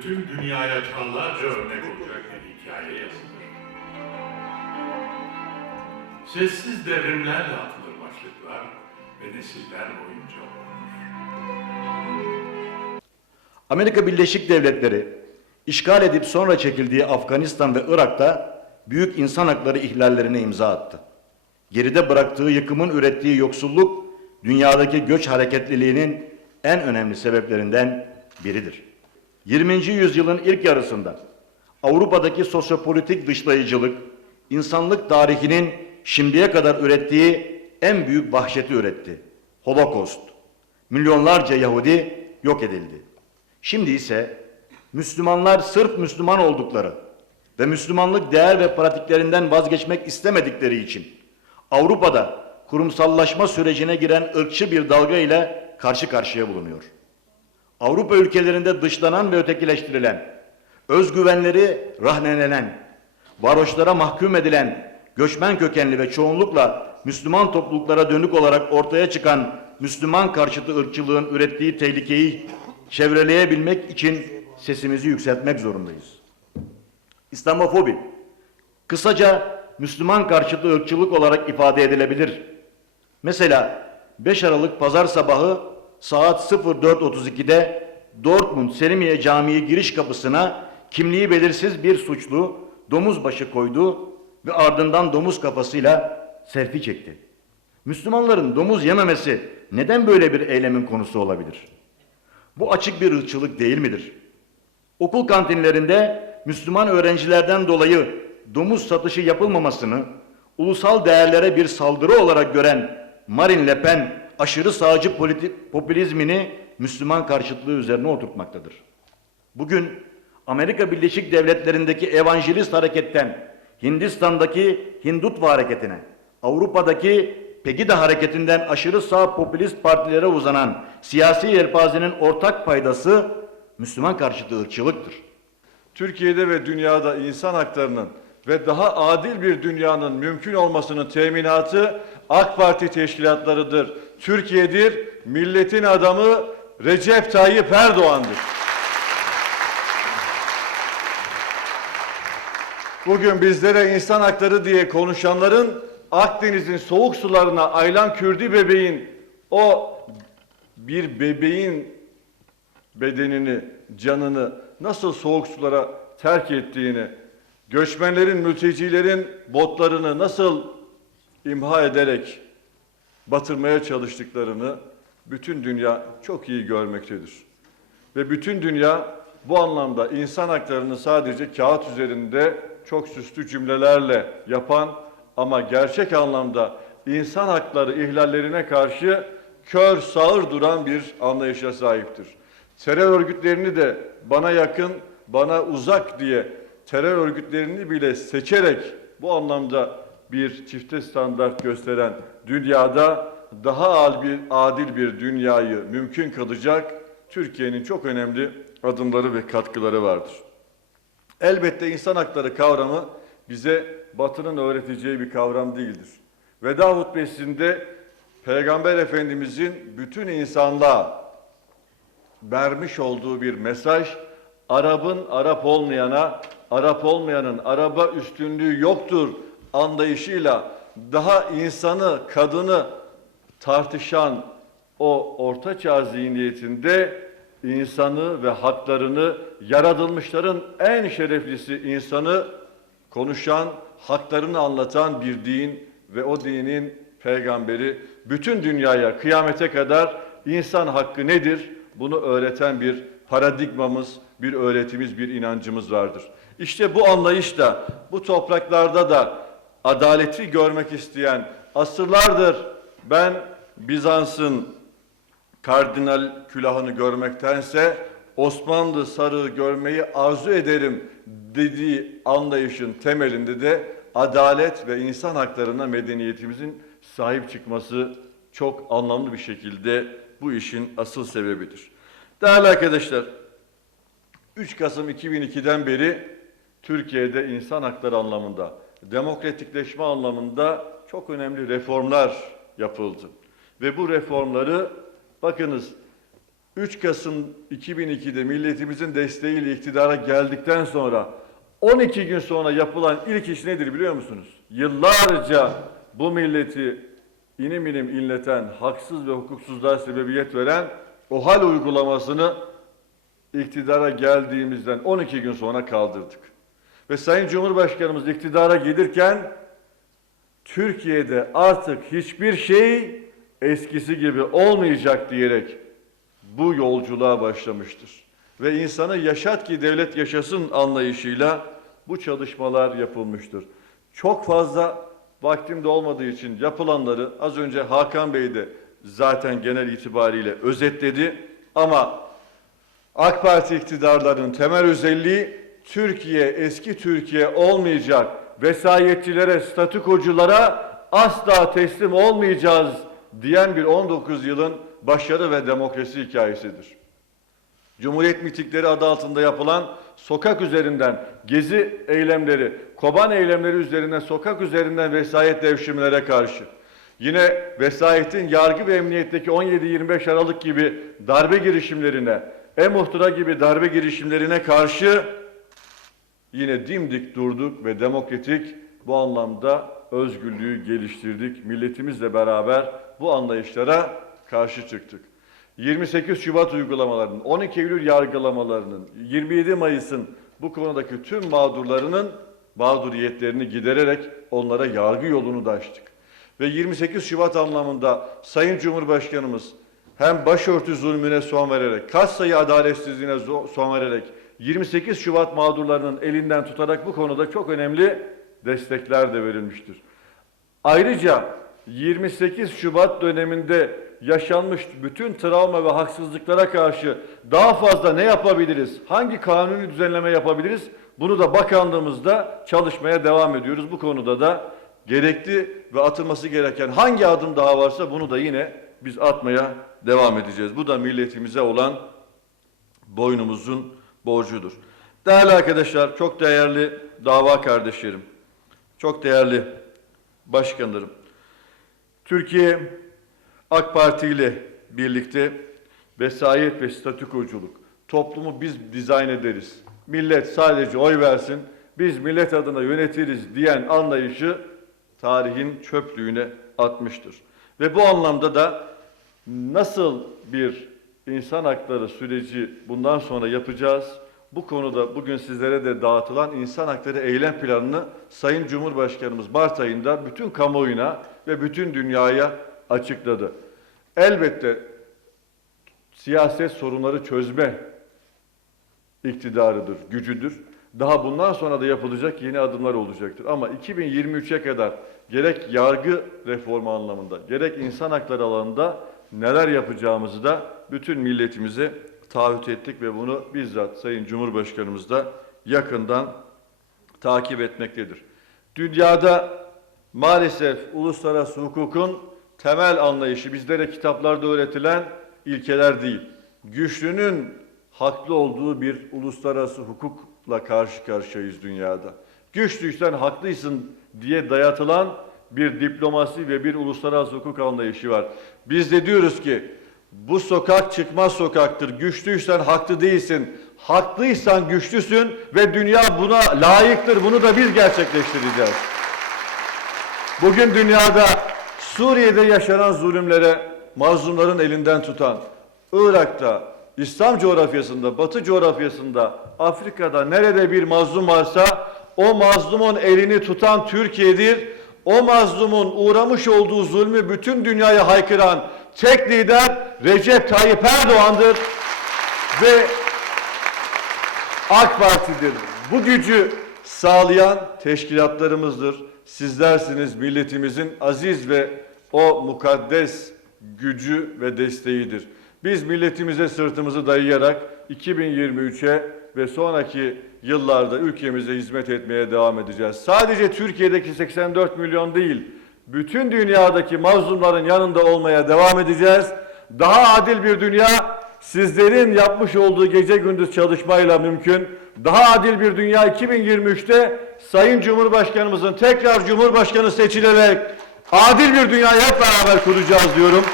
tüm dünyaya çağlarca örnek olacak bir hikaye yazılır. Sessiz devrimlerle atılır başlıklar ve nesiller boyunca. Amerika Birleşik Devletleri işgal edip sonra çekildiği Afganistan ve Irak'ta büyük insan hakları ihlallerine imza attı. Geride bıraktığı yıkımın ürettiği yoksulluk dünyadaki göç hareketliliğinin en önemli sebeplerinden biridir. 20. yüzyılın ilk yarısında Avrupa'daki sosyopolitik dışlayıcılık insanlık tarihinin şimdiye kadar ürettiği en büyük vahşeti üretti. Holocaust. Milyonlarca Yahudi yok edildi. Şimdi ise Müslümanlar sırf Müslüman oldukları ve Müslümanlık değer ve pratiklerinden vazgeçmek istemedikleri için Avrupa'da kurumsallaşma sürecine giren ırkçı bir dalga ile karşı karşıya bulunuyor. Avrupa ülkelerinde dışlanan ve ötekileştirilen, özgüvenleri rahnelenen, varoşlara mahkum edilen, göçmen kökenli ve çoğunlukla Müslüman topluluklara dönük olarak ortaya çıkan Müslüman karşıtı ırkçılığın ürettiği tehlikeyi çevreleyebilmek için sesimizi yükseltmek zorundayız. İslamofobi, kısaca Müslüman karşıtı ırkçılık olarak ifade edilebilir. Mesela 5 Aralık pazar sabahı saat 04.32'de Dortmund Selimiye Camii giriş kapısına kimliği belirsiz bir suçlu domuz başı koydu ve ardından domuz kafasıyla selfie çekti. Müslümanların domuz yememesi neden böyle bir eylemin konusu olabilir? Bu açık bir ırkçılık değil midir? Okul kantinlerinde Müslüman öğrencilerden dolayı domuz satışı yapılmamasını ulusal değerlere bir saldırı olarak gören Marine Le Pen aşırı sağcı politi- popülizmini Müslüman karşıtlığı üzerine oturtmaktadır. Bugün Amerika Birleşik Devletleri'ndeki evangelist hareketten Hindistan'daki Hindutva hareketine, Avrupa'daki Pegida hareketinden aşırı sağ popülist partilere uzanan siyasi yelpazenin ortak paydası Müslüman karşıtı ırkçılıktır. Türkiye'de ve dünyada insan haklarının ve daha adil bir dünyanın mümkün olmasının teminatı AK Parti teşkilatlarıdır. Türkiye'dir, milletin adamı Recep Tayyip Erdoğan'dır. Bugün bizlere insan hakları diye konuşanların Akdeniz'in soğuk sularına Aylan Kürdi bebeğin o bir bebeğin bedenini, canını nasıl soğuk sulara terk ettiğini, göçmenlerin, mültecilerin botlarını nasıl imha ederek batırmaya çalıştıklarını bütün dünya çok iyi görmektedir. Ve bütün dünya bu anlamda insan haklarını sadece kağıt üzerinde çok süslü cümlelerle yapan ama gerçek anlamda insan hakları ihlallerine karşı kör sağır duran bir anlayışa sahiptir. Terör örgütlerini de bana yakın, bana uzak diye terör örgütlerini bile seçerek bu anlamda bir çifte standart gösteren dünyada daha adil bir, dünyayı mümkün kılacak Türkiye'nin çok önemli adımları ve katkıları vardır. Elbette insan hakları kavramı bize Batı'nın öğreteceği bir kavram değildir. Veda hutbesinde Peygamber Efendimizin bütün insanlığa vermiş olduğu bir mesaj, Arap'ın Arap olmayana, Arap olmayanın Arap'a üstünlüğü yoktur anlayışıyla daha insanı, kadını tartışan o ortaçağ zihniyetinde insanı ve haklarını yaratılmışların en şereflisi insanı konuşan, haklarını anlatan bir din ve o dinin peygamberi bütün dünyaya kıyamete kadar insan hakkı nedir? Bunu öğreten bir paradigmamız, bir öğretimiz, bir inancımız vardır. İşte bu anlayışla bu topraklarda da adaleti görmek isteyen asırlardır ben Bizans'ın kardinal külahını görmektense Osmanlı sarığı görmeyi arzu ederim dediği anlayışın temelinde de adalet ve insan haklarına medeniyetimizin sahip çıkması çok anlamlı bir şekilde bu işin asıl sebebidir. Değerli arkadaşlar, 3 Kasım 2002'den beri Türkiye'de insan hakları anlamında, demokratikleşme anlamında çok önemli reformlar yapıldı. Ve bu reformları bakınız 3 Kasım 2002'de milletimizin desteğiyle iktidara geldikten sonra 12 gün sonra yapılan ilk iş nedir biliyor musunuz? Yıllarca bu milleti inim inim inleten, haksız ve hukuksuzluğa sebebiyet veren o hal uygulamasını iktidara geldiğimizden 12 gün sonra kaldırdık. Ve Sayın Cumhurbaşkanımız iktidara gelirken Türkiye'de artık hiçbir şey eskisi gibi olmayacak diyerek bu yolculuğa başlamıştır. Ve insanı yaşat ki devlet yaşasın anlayışıyla bu çalışmalar yapılmıştır. Çok fazla vaktim de olmadığı için yapılanları az önce Hakan Bey de zaten genel itibariyle özetledi. Ama AK Parti iktidarlarının temel özelliği Türkiye eski Türkiye olmayacak. Vesayetçilere, statükoculara asla teslim olmayacağız diyen bir 19 yılın başarı ve demokrasi hikayesidir. Cumhuriyet mitikleri adı altında yapılan sokak üzerinden gezi eylemleri, koban eylemleri üzerinden sokak üzerinden vesayet devşirmelere karşı yine vesayetin yargı ve emniyetteki 17-25 Aralık gibi darbe girişimlerine, e-muhtıra gibi darbe girişimlerine karşı yine dimdik durduk ve demokratik bu anlamda özgürlüğü geliştirdik. Milletimizle beraber bu anlayışlara karşı çıktık. 28 Şubat uygulamalarının, 12 Eylül yargılamalarının, 27 Mayıs'ın bu konudaki tüm mağdurlarının mağduriyetlerini gidererek onlara yargı yolunu da açtık. Ve 28 Şubat anlamında Sayın Cumhurbaşkanımız hem başörtü zulmüne son vererek, katsayı adaletsizliğine zo- son vererek, 28 Şubat mağdurlarının elinden tutarak bu konuda çok önemli destekler de verilmiştir. Ayrıca 28 Şubat döneminde yaşanmış bütün travma ve haksızlıklara karşı daha fazla ne yapabiliriz? Hangi kanuni düzenleme yapabiliriz? Bunu da bakanlığımızda çalışmaya devam ediyoruz. Bu konuda da gerekli ve atılması gereken hangi adım daha varsa bunu da yine biz atmaya devam edeceğiz. Bu da milletimize olan boynumuzun borcudur. Değerli arkadaşlar, çok değerli dava kardeşlerim, çok değerli başkanlarım. Türkiye AK Parti ile birlikte vesayet ve statükoculuk, toplumu biz dizayn ederiz. Millet sadece oy versin, biz millet adına yönetiriz diyen anlayışı tarihin çöplüğüne atmıştır. Ve bu anlamda da nasıl bir insan hakları süreci bundan sonra yapacağız? Bu konuda bugün sizlere de dağıtılan insan hakları eylem planını Sayın Cumhurbaşkanımız Mart ayında bütün kamuoyuna ve bütün dünyaya açıkladı. Elbette siyaset sorunları çözme iktidarıdır, gücüdür. Daha bundan sonra da yapılacak yeni adımlar olacaktır. Ama 2023'e kadar gerek yargı reformu anlamında, gerek insan hakları alanında neler yapacağımızı da bütün milletimize taahhüt ettik ve bunu bizzat Sayın Cumhurbaşkanımız da yakından takip etmektedir. Dünyada maalesef uluslararası hukukun temel anlayışı bizlere kitaplarda öğretilen ilkeler değil. Güçlünün haklı olduğu bir uluslararası hukukla karşı karşıyayız dünyada. Güçlüysen haklıysın diye dayatılan bir diplomasi ve bir uluslararası hukuk anlayışı var. Biz de diyoruz ki bu sokak çıkmaz sokaktır. Güçlüysen haklı değilsin. Haklıysan güçlüsün ve dünya buna layıktır. Bunu da biz gerçekleştireceğiz. Bugün dünyada Suriye'de yaşanan zulümlere mazlumların elinden tutan, Irak'ta, İslam coğrafyasında, Batı coğrafyasında, Afrika'da nerede bir mazlum varsa o mazlumun elini tutan Türkiye'dir. O mazlumun uğramış olduğu zulmü bütün dünyaya haykıran tek lider Recep Tayyip Erdoğan'dır ve AK Parti'dir. Bu gücü sağlayan teşkilatlarımızdır. Sizlersiniz milletimizin aziz ve o mukaddes gücü ve desteğidir. Biz milletimize sırtımızı dayayarak 2023'e ve sonraki yıllarda ülkemize hizmet etmeye devam edeceğiz. Sadece Türkiye'deki 84 milyon değil, bütün dünyadaki mazlumların yanında olmaya devam edeceğiz. Daha adil bir dünya sizlerin yapmış olduğu gece gündüz çalışmayla mümkün. Daha adil bir dünya 2023'te Sayın Cumhurbaşkanımızın tekrar Cumhurbaşkanı seçilerek adil bir dünyayı hep beraber kuracağız diyorum.